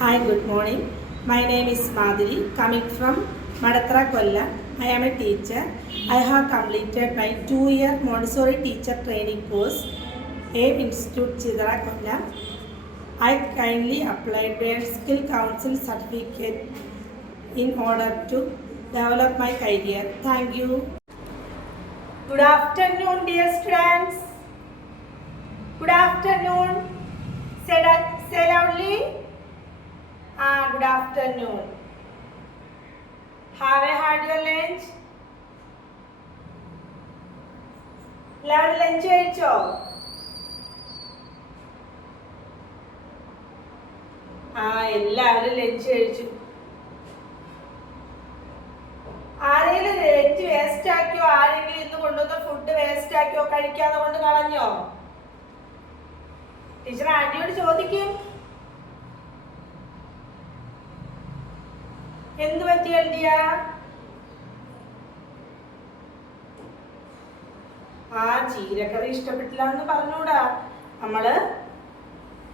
Hi, good morning. My name is Madhuri, coming from Madathra, Kollam. I am a teacher. I have completed my 2-year Montessori teacher training course, AIM Institute, Chidara, Kollam. I kindly applied for Skill Council certificate in order to develop my career. Thank you. Good afternoon, dear students. Good afternoon. Say loudly. Good afternoon. Have I had your lunch? എല്ലാവരും lunch കഴിച്ചോ? എല്ലാവരും lunch കഴിച്ചു. ആരെങ്കിലും lunch waste ആക്കിയോ? ആരെങ്കിലും ഇന്ന് കൊണ്ടുവന്ന food waste ആക്കിയോ? കഴിക്കാതെ കൊണ്ട് കളഞ്ഞോ? ടീച്ചർ ആന്റിയോട് ചോദിക്കും. എന്ത് പറ്റി ആന്റിയ? ചീരക്കറി ഇഷ്ടപ്പെട്ടില്ല എന്ന് പറഞ്ഞൂടാ. നമ്മള്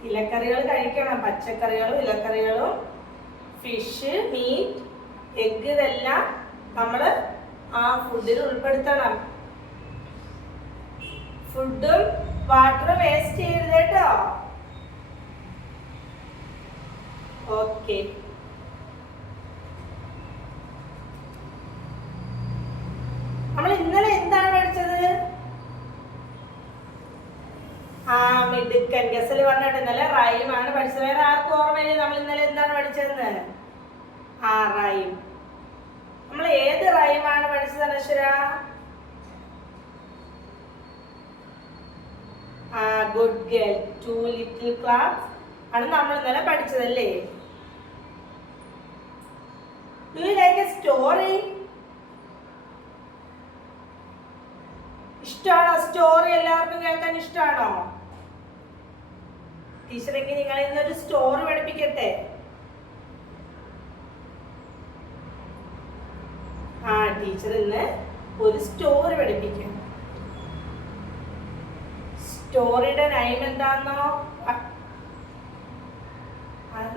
ഇലക്കറികൾ കഴിക്കണം. പച്ചക്കറികളും ഇലക്കറികളും ഫിഷ്, മീറ്റ്, എഗ് ഇതെല്ലാം നമ്മള് ഫുഡിൽ ഉൾപ്പെടുത്തണം. ഫുഡും വാട്ടറും വേസ്റ്റ് ചെയ്യരുത് കേട്ടോ. ഓക്കെ. നമ്മൾ ഇന്നലെ എന്താണ് പഠിച്ചത്? മിടുക്കൻ. ഗസൽ പറഞ്ഞിട്ട് ഇന്നലെ റൈമാണ് പഠിച്ചത്. വേറെ ആർക്കും ഓർമ്മയില്ലേ നമ്മൾ ഇന്നലെ എന്താണ് പഠിച്ചതെന്ന്? റൈം. നമ്മൾ ഏത് റൈമാണ് പഠിച്ചത് Anaswara? Good girl, 2 little class ആണ് നമ്മൾ ഇന്നലെ പഠിച്ചതല്ലേ? Do you like a story? ഇഷ്ടമാണോ സ്റ്റോറി? എല്ലാവർക്കും കേൾക്കാൻ ഇഷ്ടമാണോ? ടീച്ചറെങ്കിൽ നിങ്ങളെ ഇന്നൊരു സ്റ്റോറി പഠിപ്പിക്കട്ടെ. ടീച്ചർ ഇന്ന് ഒരു സ്റ്റോറി പഠിപ്പിക്കും. സ്റ്റോറിയുടെ നെയിം എന്താന്നോ?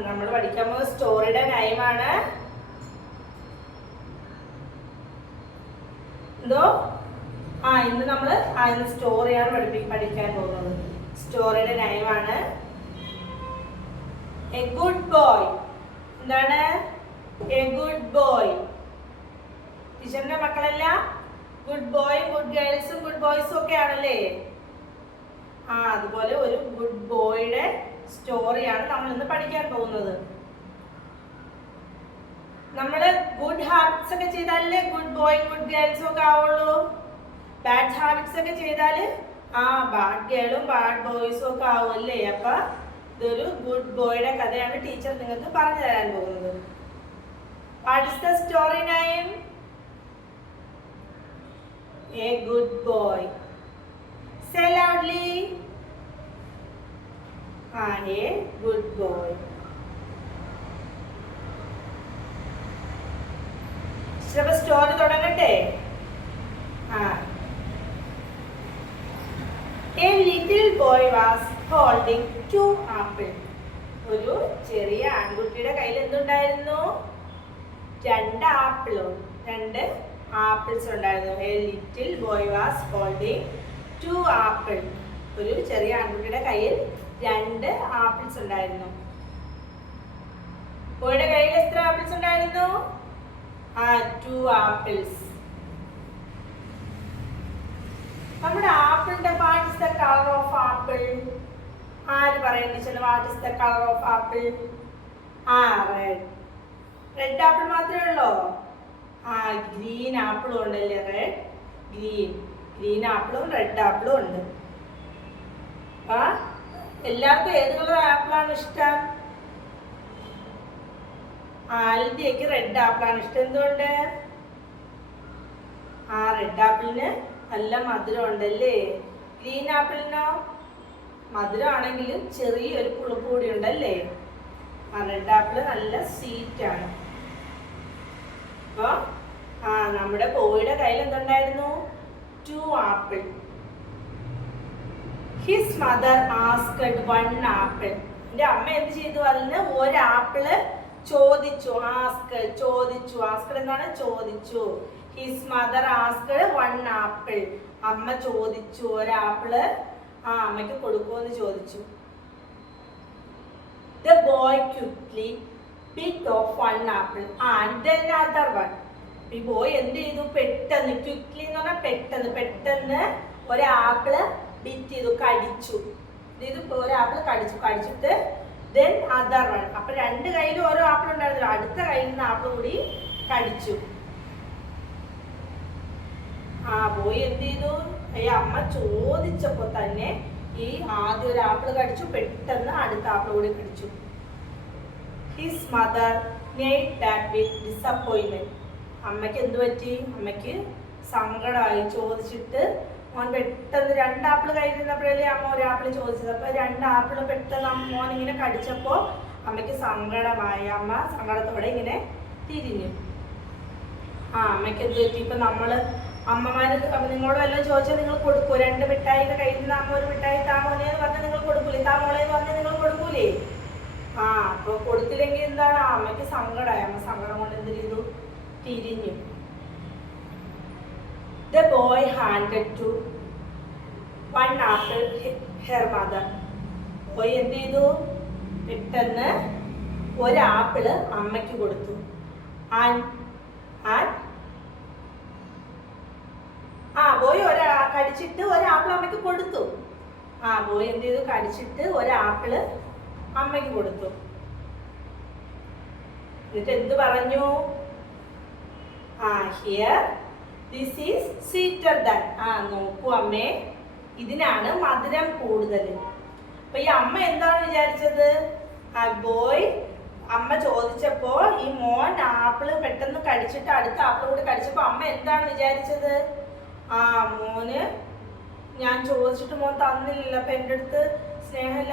നമ്മൾ പഠിക്കാൻ പോകുന്ന സ്റ്റോറിയുടെ നെയിമാണ് എന്തോ? ഇന്ന് നമ്മള് ഇന്ന് സ്റ്റോറിയാണ് പഠിക്കാൻ പോകുന്നത്. സ്റ്റോറിയുടെ നെയിമാണ് എ ഗുഡ് ബോയ്. എന്താണ്? A good boy. ടീച്ചറിന്റെ മക്കളെല്ലാം ഗുഡ് ബോയും ഗുഡ് ഗേൾസും ഗുഡ് ബോയ്സും ഒക്കെ ആണല്ലേ? അതുപോലെ ഒരു ഗുഡ് ബോയുടെ സ്റ്റോറിയാണ് നമ്മൾ ഇന്ന് പഠിക്കാൻ പോകുന്നത്. നമ്മള് ഗുഡ് ഹാബിറ്റ്സ് ഒക്കെ ചെയ്താലല്ലേ ഗുഡ് ബോയും ഗുഡ് ഗേൾസും ഒക്കെ ആവുള്ളൂ. ബാഡ് ഹാബിറ്റ്സ് ഒക്കെ ചെയ്താല് ബാഡ് ഗേളും ബാഡ് ബോയ്സും ഒക്കെ ആവുമല്ലേ? അപ്പൊ ഇതൊരു ഗുഡ് ബോയുടെ കഥയാണ് ടീച്ചർ നിങ്ങൾക്ക് പറഞ്ഞു തരാൻ പോകുന്നത്. What is the story name? A good boy. Say loudly. A good boy. Story തുടങ്ങട്ടെ. A little boy was holding 2 apples. ഒരു ചെറിയ ആൺകുട്ടിയുടെ കയ്യിൽ എന്തുണ്ടായിരുന്നു? 2 ആപ്പിൾസ് ഉണ്ടായിരുന്നു. A little boy was holding 2 apples. ഒരു ചെറിയ ആൺകുട്ടിയുടെ കയ്യിൽ 2 ആപ്പിൾസ് ഉണ്ടായിരുന്നു. ബോയുടെ കയ്യിൽ എത്ര ആപ്പിൾസ് ഉണ്ടായിരുന്നു? 2 ആപ്പിൾസ്. നമ്മുടെ ആപ്പിളിന്റെ what is the colour of apple? ആര് പറയുന്നത്? What is the colour of apple? Red. Red apple മാത്രമേ ഉള്ളോ? ഗ്രീൻ ആപ്പിളും ഉണ്ടല്ലേ? റെഡ്, ഗ്രീൻ ആപ്പിളും റെഡ് ആപ്പിളും ഉണ്ട്. എല്ലാവർക്കും ഏത് കളർ ആപ്പിളാണ് ഇഷ്ടം? ആൽദിയക്ക് റെഡ് ആപ്പിളാണ് ഇഷ്ടം. എന്തുകൊണ്ട്? റെഡ് ആപ്പിളിന് നല്ല മധുരം ഉണ്ടല്ലേ? ഗ്രീൻ ആപ്പിളിനോ? മധുരമാണെങ്കിലും ചെറിയൊരു പുളിപ്പ് കൂടി ഉണ്ടല്ലേ? റെഡ് ആപ്പിള് നല്ല സ്വീറ്റ് ആണ്. അപ്പൊ നമ്മുടെ ബോയുടെ കയ്യിൽ എന്തുണ്ടായിരുന്നു? 2 apple. His mother asked 1 apple. എന്റെ അമ്മ എന്ത് ചെയ്തു? അതിന് ഒരാപ്പിള് ചോദിച്ചു. ആസ്ക് എന്താണ്? ചോദിച്ചു. His mother ask one apple. അമ്മ ചോദിച്ചു ഒരാപ്പിള് അമ്മയ്ക്ക് കൊടുക്കുമെന്ന് ചോദിച്ചു. The boy quickly picked off one apple and then another one. ഈ ബോയ് എന്ത് ചെയ്തു? പെട്ടെന്ന്, ക്വിക്ലി എന്ന് പറഞ്ഞാൽ പെട്ടെന്ന് ഒരാപ്പിള് ബിറ്റ് ചെയ്തു, കടിച്ചു. ഒരാപ്പിള് കടിച്ചിട്ട് then other one. അപ്പൊ രണ്ട് കയ്യിലും ഓരോ ആപ്പിൾ ഉണ്ടായിരുന്നല്ലോ, അടുത്ത കയ്യിൽ നിന്ന് ആപ്പിൾ കൂടി കടിച്ചു. ബോയ് എന്ത് ചെയ്തു? ഈ അമ്മ ചോദിച്ചപ്പോ തന്നെ ഈ ആദ്യം ഒരു ആപ്പിൾ കടിച്ചു, പെട്ടെന്ന് അടുത്ത ആപ്പിൾ കൂടി കടിച്ചു. His mother നെയ്ഡ് that with disappointment. അമ്മയ്ക്ക് എന്ത് പറ്റി? അമ്മയ്ക്ക് സങ്കടമായി. ചോദിച്ചിട്ട് മോൻ പെട്ടെന്ന് രണ്ടാപ്പിൾ കയ്യിരുന്നപ്പോഴല്ലേ അമ്മ ഒരാപ്പിൾ ചോദിച്ചത്. അപ്പൊ രണ്ടാപ്പിൾ പെട്ടെന്ന് മോൻ ഇങ്ങനെ കടിച്ചപ്പോ അമ്മയ്ക്ക് സങ്കടമായി. അമ്മ സങ്കടത്തോടെ ഇങ്ങനെ തിരിഞ്ഞു. അമ്മയ്ക്ക് എന്ത് പറ്റി? ഇപ്പൊ നമ്മള് അമ്മമാര് നിങ്ങളോട് വല്ലതും ചോദിച്ചാൽ നിങ്ങൾ കൊടുക്കൂ? രണ്ട് മിഠായിയുടെ കയ്യിൽ നിന്ന് അമ്മ ഒരു മിഠായി താമോനെ എന്ന് പറഞ്ഞാൽ നിങ്ങൾ കൊടുക്കൂലേ? താമോളെ എന്ന് പറഞ്ഞാൽ നിങ്ങൾ കൊടുക്കൂലേ? അപ്പൊ കൊടുത്തില്ലെങ്കിൽ എന്താണ്? അമ്മയ്ക്ക് സങ്കടമായി. അമ്മ സങ്കടം കൊണ്ട് എന്ത് ചെയ്തു? തിരിഞ്ഞു. The boy handed to one apple her mother. Boy എന്ത് ചെയ്തു? പെട്ടെന്ന് ഒരാപ്പിള് അമ്മയ്ക്ക് കൊടുത്തു. ബോയ് കടിച്ചിട്ട് ഒരാപ്പിൾ അമ്മയ്ക്ക് കൊടുത്തു. ബോയ് എന്ത് ചെയ്തു? കടിച്ചിട്ട് ഒരാപ്പിള് അമ്മയ്ക്ക് കൊടുത്തു. എന്നിട്ട് എന്ത് പറഞ്ഞു? Here this is sweeter than. നോക്കൂ അമ്മേ, ഇതിനാണ് മധുരം കൂടുതൽ. അപ്പൊ ഈ അമ്മ എന്താണ് വിചാരിച്ചത്? ബോയ് അമ്മ ചോദിച്ചപ്പോ ഈ മോൻ ആപ്പിള് പെട്ടെന്ന് കടിച്ചിട്ട് അടുത്ത ആപ്പിൾ കൂടി കടിച്ചപ്പോ അമ്മ എന്താണ് വിചാരിച്ചത്? മോന് ഞാൻ ചോദിച്ചിട്ട് മോൻ തന്നില്ലല്ലോ, അപ്പൊ എൻ്റെ അടുത്ത് സ്നേഹമില്ല